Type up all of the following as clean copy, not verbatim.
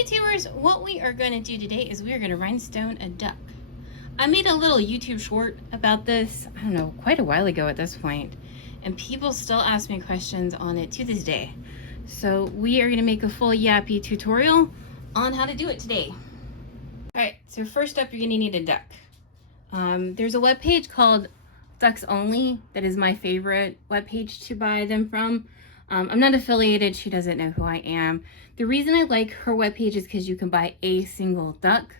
Hi YouTubers, what we are going to do today is we are going to rhinestone a duck. I made a little YouTube short about this, I don't know, quite a while ago at this point, and people still ask me questions on it to this day. So we are going to make a full yappy tutorial on how to do it today. Alright, so first up you're going to need a duck. There's a webpage called Ducks Only that is my favorite webpage to buy them from. I'm not affiliated, she doesn't know who I am. The reason I like her webpage is because you can buy a single duck.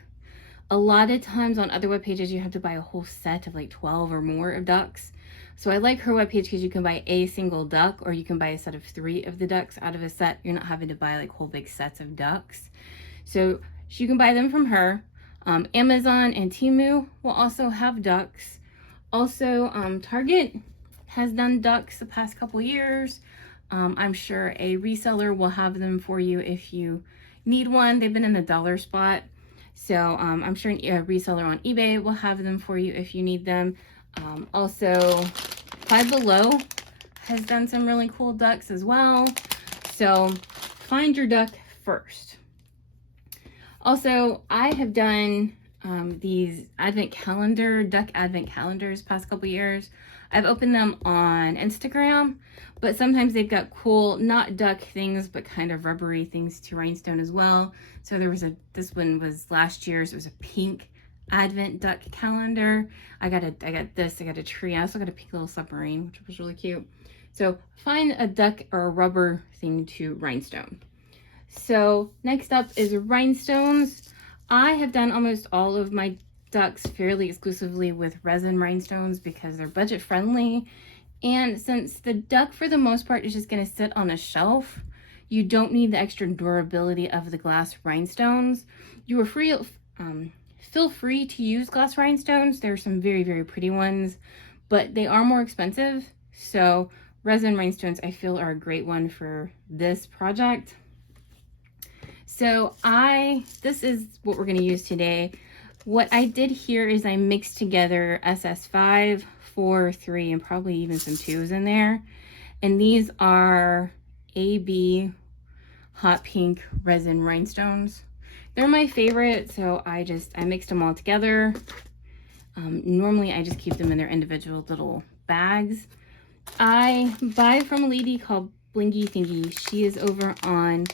A lot of times on other web pages you have to buy a whole set of like 12 or more of ducks. So I like her webpage because you can buy a single duck, or you can buy a set of 3 of the ducks out of a set. You're not having to buy like whole big sets of ducks. So you can buy them from her. Amazon and Temu will also have ducks. Also, Target has done ducks the past couple years. I'm sure a reseller will have them for you if you need one. They've been in the dollar spot. So I'm sure a reseller on eBay will have them for you if you need them. Also, Five Below has done some really cool ducks as well. So find your duck first. Also, I have done these duck advent calendars past couple years. I've opened them on Instagram, but sometimes they've got cool, not duck things, but kind of rubbery things to rhinestone as well. So this one was last year's, it was a pink advent duck calendar. I got a tree. I also got a pink little submarine, which was really cute. So find a duck or a rubber thing to rhinestone. So next up is rhinestones. I have done almost all of my ducks fairly exclusively with resin rhinestones because they're budget friendly. And since the duck for the most part is just going to sit on a shelf, you don't need the extra durability of the glass rhinestones. You are feel free to use glass rhinestones. There are some very, very pretty ones, but they are more expensive. So resin rhinestones I feel are a great one for this project. So this is what we're going to use today. What I did here is I mixed together SS5, 4, 3, and probably even some 2s in there. And these are AB hot pink resin rhinestones. They're my favorite, so I mixed them all together. Normally I just keep them in their individual little bags. I buy from a lady called Blingee Thingee. She is over on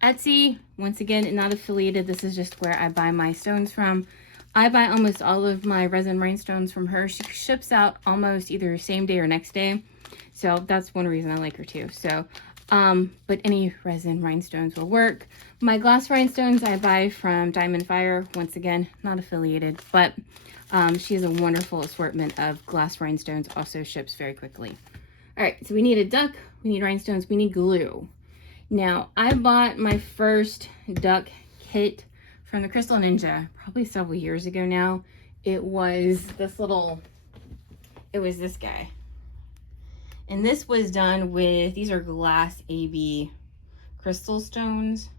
Etsy. Once again, not affiliated. This is just where I buy my stones from. I buy almost all of my resin rhinestones from her. She ships out almost either same day or next day. So that's one reason I like her too. So, but any resin rhinestones will work. My glass rhinestones I buy from Diamond Fire. Once again, not affiliated, but she has a wonderful assortment of glass rhinestones. Also ships very quickly. All right, so we need a duck, we need rhinestones, we need glue. Now, I bought my first duck kit from the Crystal Ninja probably several years ago now. It was this guy. And this was done with, these are glass AB crystal stones.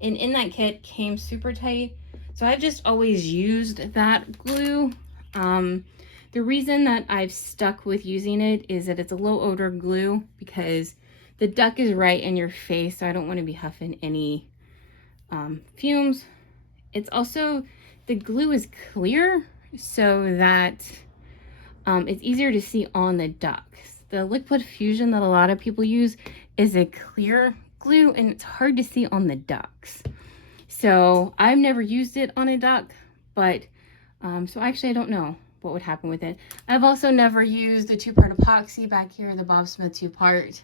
And in that kit came Supertite. So I've just always used that glue. The reason that I've stuck with using it is that it's a low odor glue because the duck is right in your face, so I don't want to be huffing any fumes. It's also, the glue is clear so that it's easier to see on the ducks. The liquid fusion that a lot of people use is a clear glue and it's hard to see on the ducks. So I've never used it on a duck, but so actually I don't know what would happen with it. I've also never used the 2-part epoxy back here, the Bob Smith 2-part.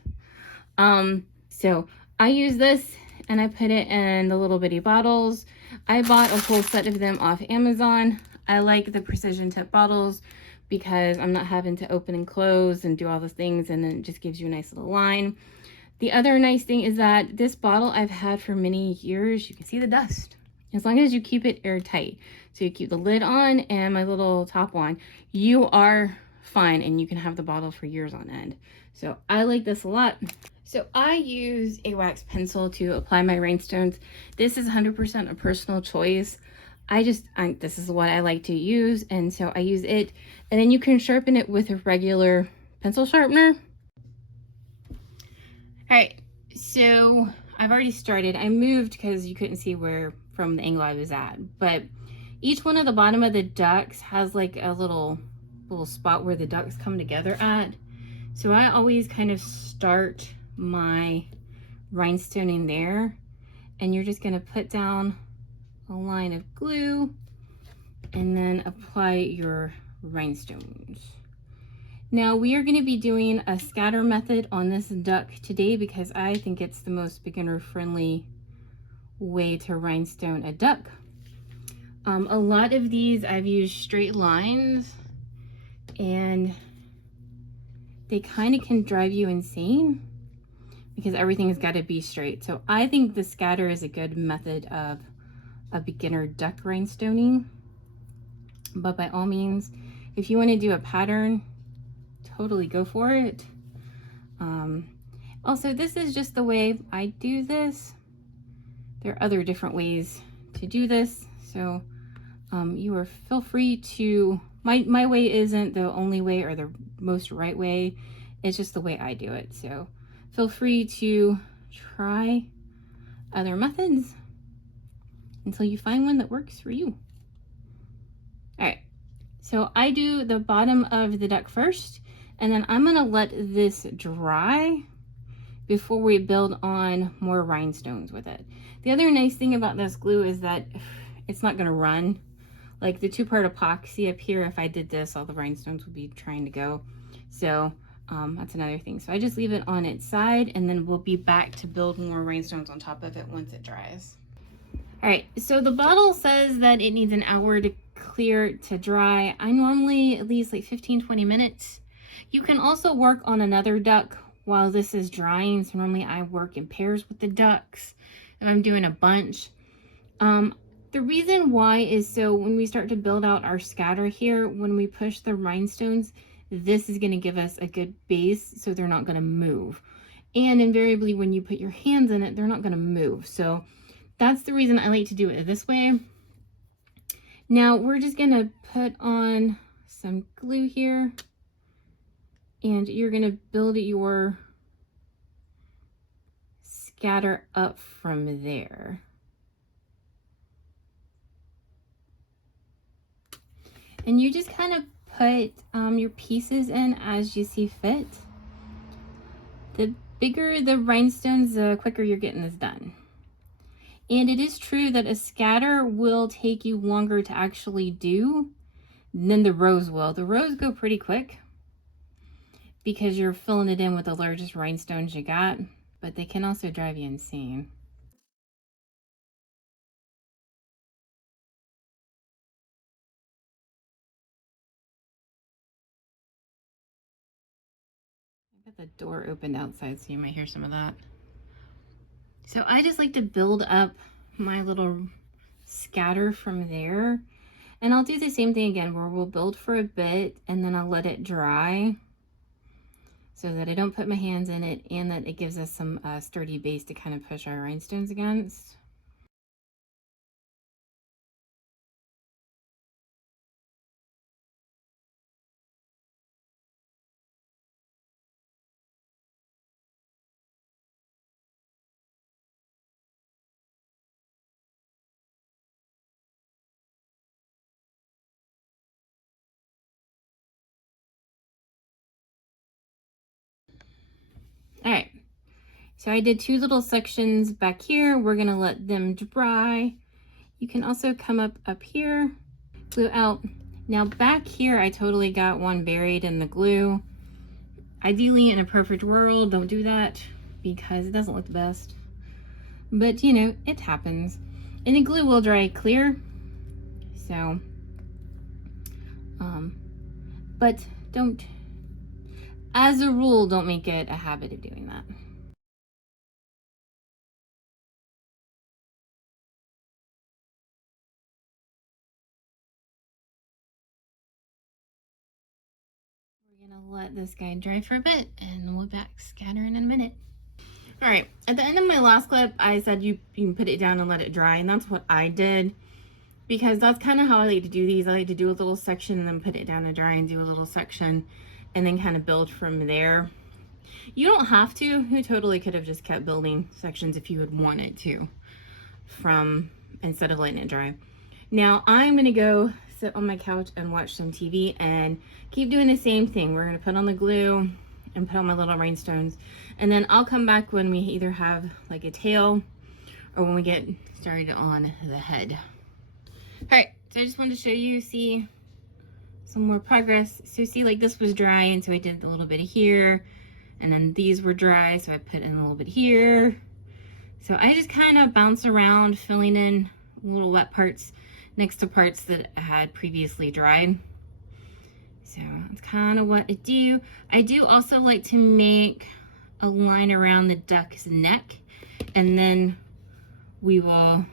So I use this and I put it in the little bitty bottles. I bought a whole set of them off Amazon. I like the precision tip bottles because I'm not having to open and close and do all those things, and then it just gives you a nice little line. The other nice thing is that this bottle I've had for many years. You can see the dust. As long as you keep it airtight. So you keep the lid on and my little top on, you are fine and you can have the bottle for years on end. So I like this a lot. So I use a wax pencil to apply my rhinestones. This is 100% a personal choice. This is what I like to use, and so I use it. And then you can sharpen it with a regular pencil sharpener. All right, so I've already started. I moved because you couldn't see where from the angle I was at, but each one of the bottom of the ducks has like a little spot where the ducks come together at. So I always kind of start my rhinestoning there, and you're just going to put down a line of glue and then apply your rhinestones. Now we are going to be doing a scatter method on this duck today because I think it's the most beginner friendly way to rhinestone a duck. A lot of these I've used straight lines and they kind of can drive you insane because everything's got to be straight. So I think the scatter is a good method of a beginner duck rhinestoning. But by all means, if you want to do a pattern, totally go for it. Also, this is just the way I do this. There are other different ways to do this, so you are feel free to, my way isn't the only way or the most right way, it's just the way I do it. So feel free to try other methods until you find one that works for you. All right, so I do the bottom of the duck first, and then I'm gonna let this dry before we build on more rhinestones with it. The other nice thing about this glue is that it's not gonna run. Like the 2-part epoxy up here, if I did this, all the rhinestones would be trying to go. So that's another thing. So I just leave it on its side, and then we'll be back to build more rhinestones on top of it once it dries. All right, so the bottle says that it needs an hour to clear to dry. I normally at least like 15-20 minutes. You can also work on another duck while this is drying. So normally I work in pairs with the ducks if I'm doing a bunch. The reason why is so when we start to build out our scatter here, when we push the rhinestones, this is going to give us a good base so they're not going to move. And invariably when you put your hands in it, they're not going to move. So that's the reason I like to do it this way. Now we're just going to put on some glue here, and you're going to build your scatter up from there. And you just kind of put your pieces in as you see fit. The bigger the rhinestones, the quicker you're getting this done. And it is true that a scatter will take you longer to actually do than the rows will. The rows go pretty quick because you're filling it in with the largest rhinestones you got, but they can also drive you insane. I've got the door opened outside, so you might hear some of that. So I just like to build up my little scatter from there. And I'll do the same thing again where we'll build for a bit and then I'll let it dry so that I don't put my hands in it and that it gives us some sturdy base to kind of push our rhinestones against. All right, so I did 2 little sections back here. We're gonna let them dry. You can also come up here, glue out. Now back here, I totally got one buried in the glue. Ideally, in a perfect world, don't do that because it doesn't look the best. But you know, it happens. And the glue will dry clear. So, but don't, as a rule, don't make it a habit of doing that. We're gonna let this guy dry for a bit and we'll back scattering in a minute. All right, at the end of my last clip, I said you can put it down and let it dry, and that's what I did because that's kind of how I like to do these. I like to do a little section and then put it down to dry and do a little section and then kind of build from there. You don't have to. You totally could have just kept building sections if you had wanted to from instead of letting it dry. Now I'm gonna go sit on my couch and watch some TV and keep doing the same thing. We're gonna put on the glue and put on my little rhinestones, and then I'll come back when we either have like a tail or when we get started on the head. All right, so I just wanted to show you, see some more progress. So see, like this was dry, and so I did a little bit here, and then these were dry, so I put in a little bit here. So I just kind of bounce around, filling in little wet parts next to parts that I had previously dried. So that's kind of what I do. I do also like to make a line around the duck's neck, and then we will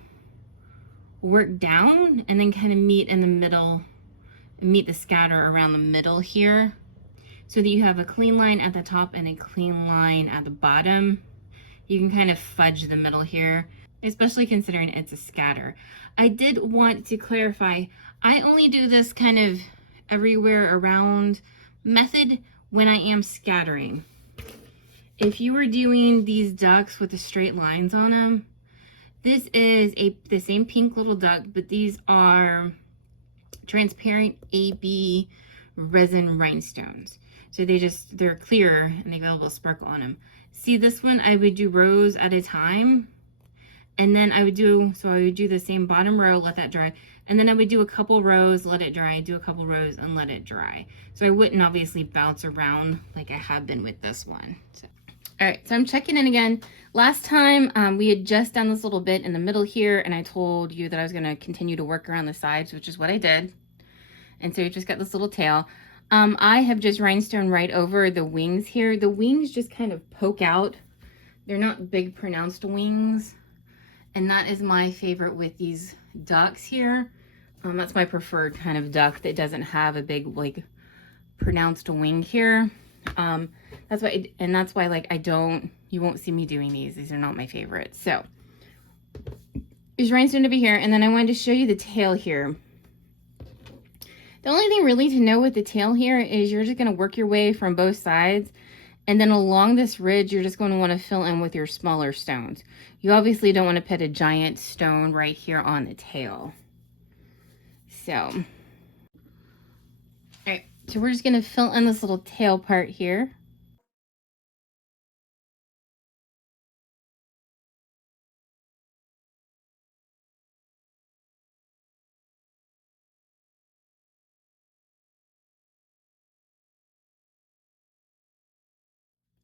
work down and then kind of meet in the middle, meet the scatter around the middle here, so that you have a clean line at the top and a clean line at the bottom. You can kind of fudge the middle here, especially considering it's a scatter. I did want to clarify, I only do this kind of everywhere around method when I am scattering. If you were doing these ducks with the straight lines on them, this is the same pink little duck, but these are transparent AB resin rhinestones. So they're clearer and they got a little sparkle on them. See, this one I would do rows at a time, and then I would do the same bottom row, let that dry, and then I would do a couple rows, let it dry, do a couple rows and let it dry. So I wouldn't obviously bounce around like I have been with this one. So. All right, so I'm checking in again. Last time we had just done this little bit in the middle here, and I told you that I was gonna continue to work around the sides, which is what I did. And so you just got this little tail. I have just rhinestone right over the wings here. The wings just kind of poke out. They're not big pronounced wings. And that is my favorite with these ducks here. That's my preferred kind of duck that doesn't have a big like pronounced wing here. That's why like you won't see me doing these. These are not my favorites. So there's rhinestone over here, and then I wanted to show you the tail here. The only thing really to know with the tail here is you're just going to work your way from both sides, and then along this ridge you're just going to want to fill in with your smaller stones. You obviously don't want to put a giant stone right here on the tail. So, all right, so we're just going to fill in this little tail part here.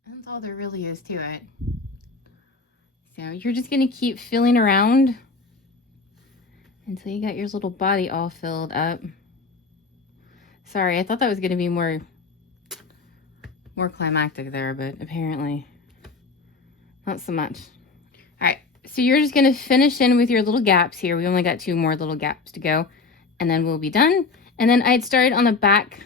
That's all there really is to it. So you're just going to keep filling around until you got your little body all filled up. Sorry, I thought that was going to be more climactic there, but apparently not so much. All right, so you're just going to finish in with your little gaps here. We only got 2 more little gaps to go, and then we'll be done. And then I'd started on the back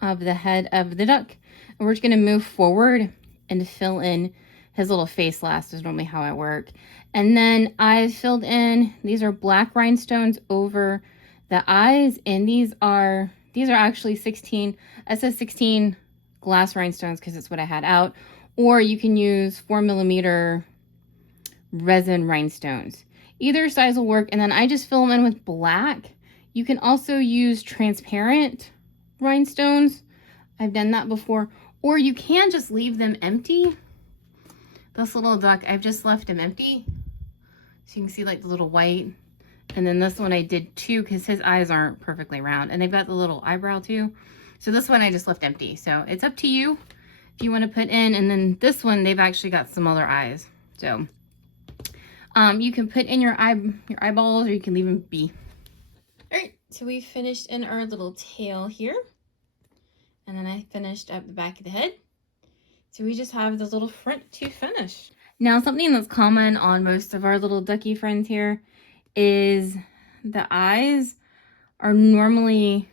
of the head of the duck, and we're just going to move forward and fill in his little face last, is normally how I work. And then I filled in, these are black rhinestones over the eyes, and these are actually 16 SS16 glass rhinestones because it's what I had out, or you can use 4mm resin rhinestones. Either size will work, and then I just fill them in with black. You can also use transparent rhinestones. I've done that before, or you can just leave them empty. This little duck, I've just left him empty. So you can see like the little white. And then this one I did too because his eyes aren't perfectly round. And they've got the little eyebrow too. So this one I just left empty. So it's up to you if you want to put in. And then this one, they've actually got some other eyes. So you can put in your eyeballs, or you can leave them be. All right, so we finished in our little tail here. And then I finished up the back of the head. So we just have this little front to finish. Now, something that's common on most of our little ducky friends here is the eyes are normally,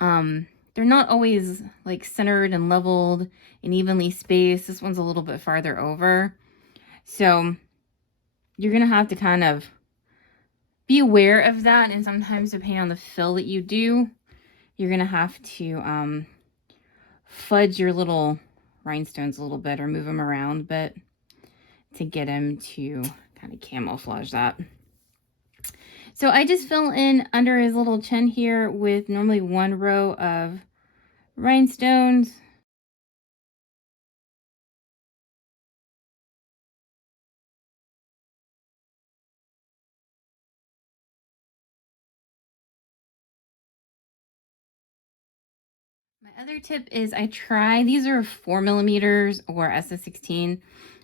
they're not always like centered and leveled and evenly spaced. This one's a little bit farther over. So you're going to have to kind of be aware of that. And sometimes depending on the fill that you do, you're going to have to fudge your little rhinestones a little bit or move them around a bit to get him to kind of camouflage that. So I just fill in under his little chin here with normally 1 row of rhinestones. My other tip is these are 4mm or SS16.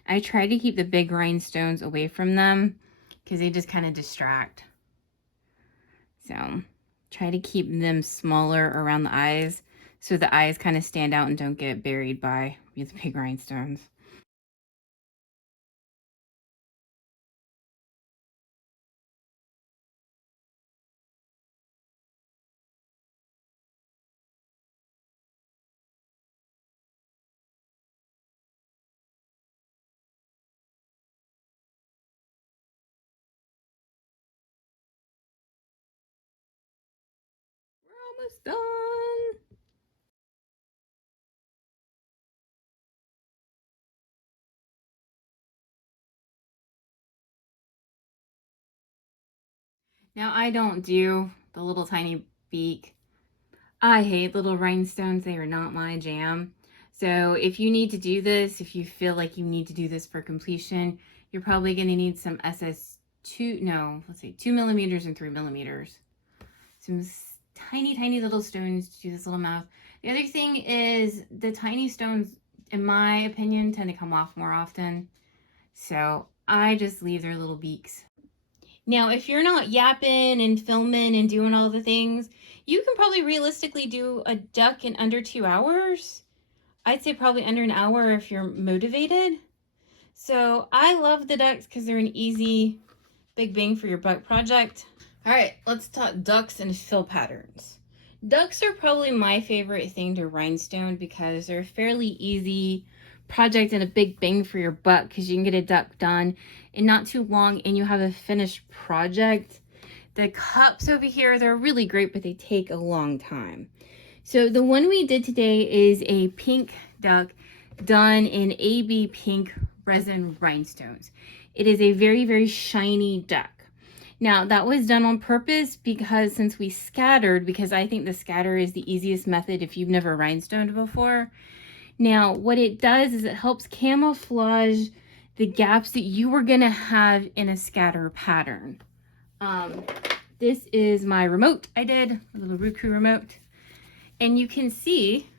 I try to keep the big rhinestones away from them because they just kind of distract. So try to keep them smaller around the eyes so the eyes kind of stand out and don't get buried by these big rhinestones. We're almost done. Now I don't do the little tiny beak. I hate little rhinestones. They are not my jam. So if you need to do this, if you feel like you need to do this for completion, you're probably going to need some SS2, no, let's say 2mm and 3mm. Some tiny, tiny little stones to do this little mouth. The other thing is the tiny stones, in my opinion, tend to come off more often. So I just leave their little beaks. Now, if you're not yapping and filming and doing all the things, you can probably realistically do a duck in under 2 hours. I'd say probably under an hour if you're motivated. So I love the ducks because they're an easy big bang for your buck project. All right, let's talk ducks and fill patterns. Ducks are probably my favorite thing to rhinestone because they're a fairly easy project and a big bang for your buck because you can get a duck done in not too long and you have a finished project. The cups over here, they're really great, but they take a long time. So the one we did today is a pink duck done in AB pink resin rhinestones. It is a very, very shiny duck. Now that was done on purpose because since we scattered, because I think the scatter is the easiest method if you've never rhinestoned before. Now what it does is it helps camouflage the gaps that you were gonna have in a scatter pattern. This is my remote I did, a little Roku remote. And you can see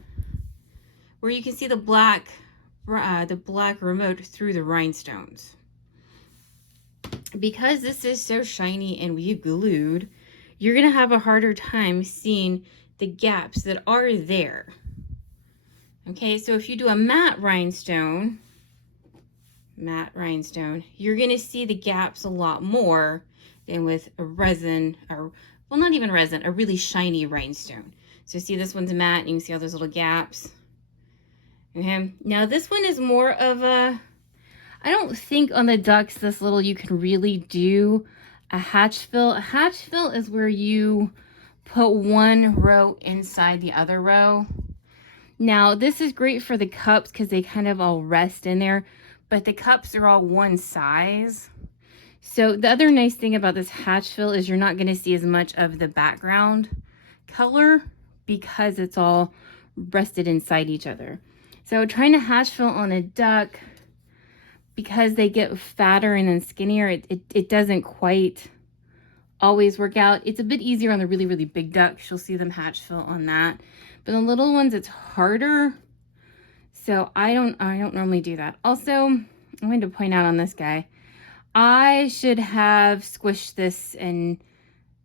where you can see the black remote through the rhinestones. Because this is so shiny and we glued, you're gonna have a harder time seeing the gaps that are there. Okay, so if you do a matte rhinestone, you're gonna see the gaps a lot more than with a resin, or well, not even resin, a really shiny rhinestone. So see, this one's matte, and you can see all those little gaps. Okay, now this one is more of a, I don't think on the ducks this little you can really do a hatch fill. A hatch fill is where you put one row inside the other row. Now this is great for the cups because they kind of all rest in there, but the cups are all one size. So the other nice thing about this hatch fill is you're not going to see as much of the background color because it's all rested inside each other. So trying to hatch fill on a duck, because they get fatter and then skinnier, it doesn't quite always work out. It's a bit easier on the really, really big ducks. You'll see them hatch fill on that. But the little ones, it's harder. So I don't normally do that. Also, I'm going to point out on this guy, I should have squished this and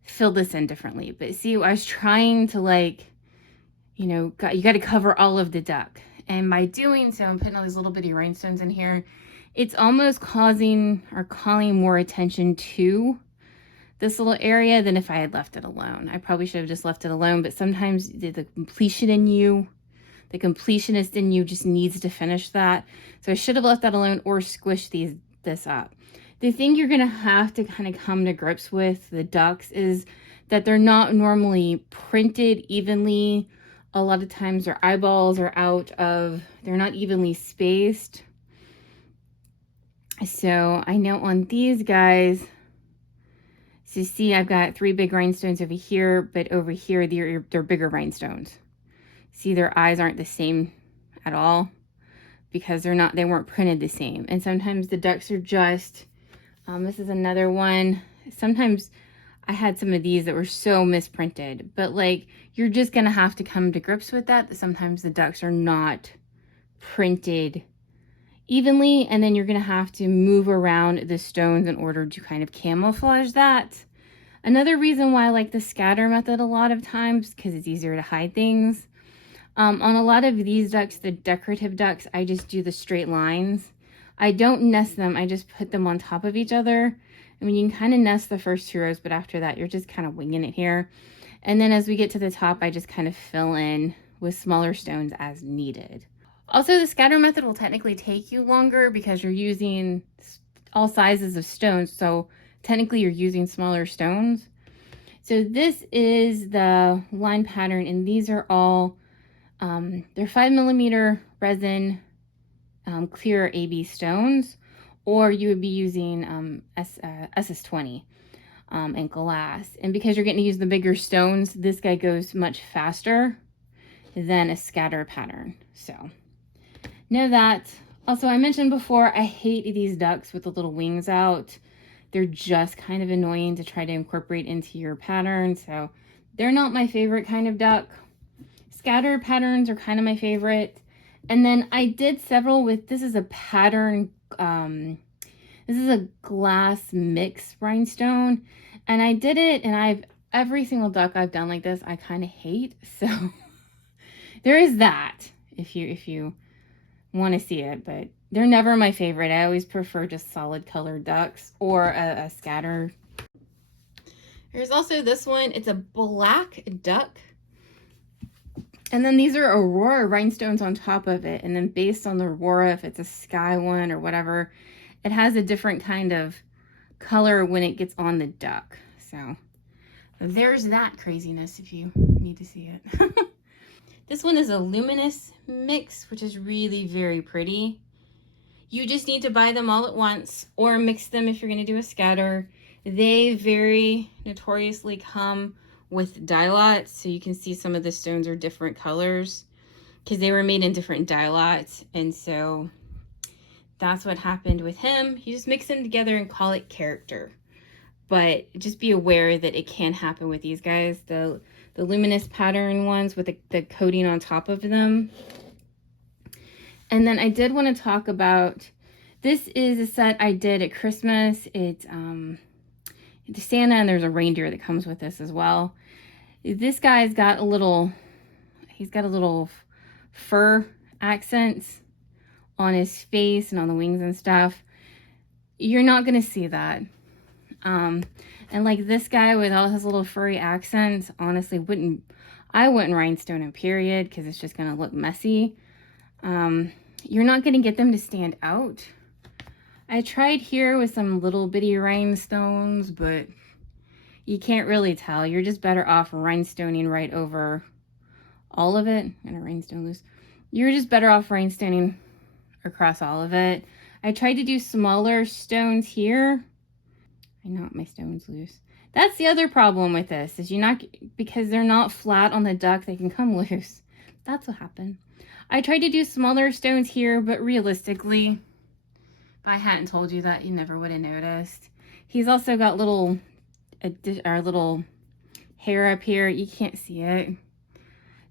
filled this in differently. But see, I was trying to, like, you know, you got to cover all of the duck. And by doing so, I'm putting all these little bitty rhinestones in here. It's almost causing or calling more attention to this little area than if I had left it alone. I probably should have just left it alone, but sometimes the completion in you, the completionist in you just needs to finish that. So I should have left that alone or squished this up. The thing you're gonna have to kind of come to grips with the ducks is that they're not normally printed evenly a lot of times their eyeballs are they're not evenly spaced. So I know on these guys, so see, I've got 3 big rhinestones over here, but over here, they're bigger rhinestones. See, their eyes aren't the same at all because they weren't printed the same. And sometimes the ducks are just, this is another one. Sometimes I had some of these that were so misprinted, but like, you're just gonna have to come to grips with that sometimes the ducks are not printed evenly, and then you're gonna have to move around the stones in order to kind of camouflage that. Another reason why I like the scatter method a lot of times, because it's easier to hide things. On a lot of these ducks, the decorative ducks, I just do the straight lines. I don't nest them, I just put them on top of each other. I mean, you can kind of nest the first 2 rows, but after that, you're just kind of winging it here. And then as we get to the top, I just kind of fill in with smaller stones as needed. Also, the scatter method will technically take you longer because you're using all sizes of stones. So technically you're using smaller stones. So this is the line pattern, and these are all, they're 5mm resin clear AB stones, or you would be using SS20 and glass. And because you're getting to use the bigger stones, this guy goes much faster than a scatter pattern. So know that. Also, I mentioned before, I hate these ducks with the little wings out. They're just kind of annoying to try to incorporate into your pattern. So they're not my favorite kind of duck. Scatter patterns are kind of my favorite. And then I did several with, this is a pattern, this is a glass mix rhinestone. And I did it, and every single duck I've done like this, I kind of hate. So there is that, if you want to see it, but they're never my favorite. I always prefer just solid colored ducks or a scatter. There's also this one. It's a black duck. And then these are Aurora rhinestones on top of it. And then based on the Aurora, if it's a sky one or whatever, it has a different kind of color when it gets on the duck. So there's that craziness if you need to see it. This one is a luminous mix, which is really very pretty. You just need to buy them all at once or mix them if you're going to do a scatter. They very notoriously come with dye lots, so you can see some of the stones are different colors because they were made in different dye lots. And so that's what happened with him. You just mix them together and call it character. But just be aware that it can happen with these guys. The luminous pattern ones with the coating on top of them. And then I did want to talk about, this is a set I did at Christmas. It's Santa, and there's a reindeer that comes with this as well. This guy's got a little, he's got a little fur accents on his face and on the wings and stuff. You're not going to see that. And like this guy with all his little furry accents, honestly, I wouldn't rhinestone him, period, because it's just going to look messy. You're not going to get them to stand out. I tried here with some little bitty rhinestones, but you can't really tell. You're just better off rhinestoning right over all of it. And a rhinestone loose. You're just better off rhinestoning across all of it. I tried to do smaller stones here. I know my stone's loose. That's the other problem with this, is because they're not flat on the duck, they can come loose. That's what happened. I tried to do smaller stones here, but realistically, if I hadn't told you that, you never would have noticed. He's also got little hair up here. You can't see it.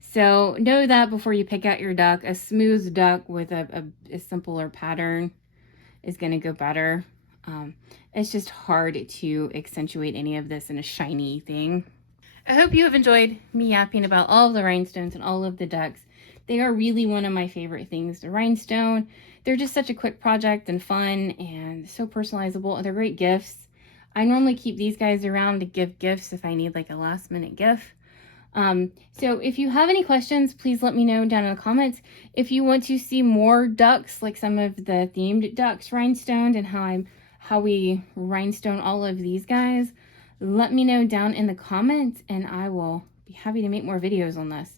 So know that before you pick out your duck. A smooth duck with a simpler pattern is going to go better. It's just hard to accentuate any of this in a shiny thing. I hope you have enjoyed me yapping about all of the rhinestones and all of the ducks. They are really one of my favorite things to rhinestone. They're just such a quick project and fun and so personalizable. They're great gifts. I normally keep these guys around to give gifts if I need like a last minute gift. So if you have any questions, please let me know down in the comments. If you want to see more ducks, like some of the themed ducks rhinestoned and how we rhinestone all of these guys, let me know down in the comments and I will be happy to make more videos on this.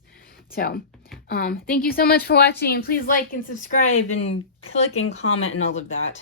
So, thank you so much for watching. Please like and subscribe and click and comment and all of that.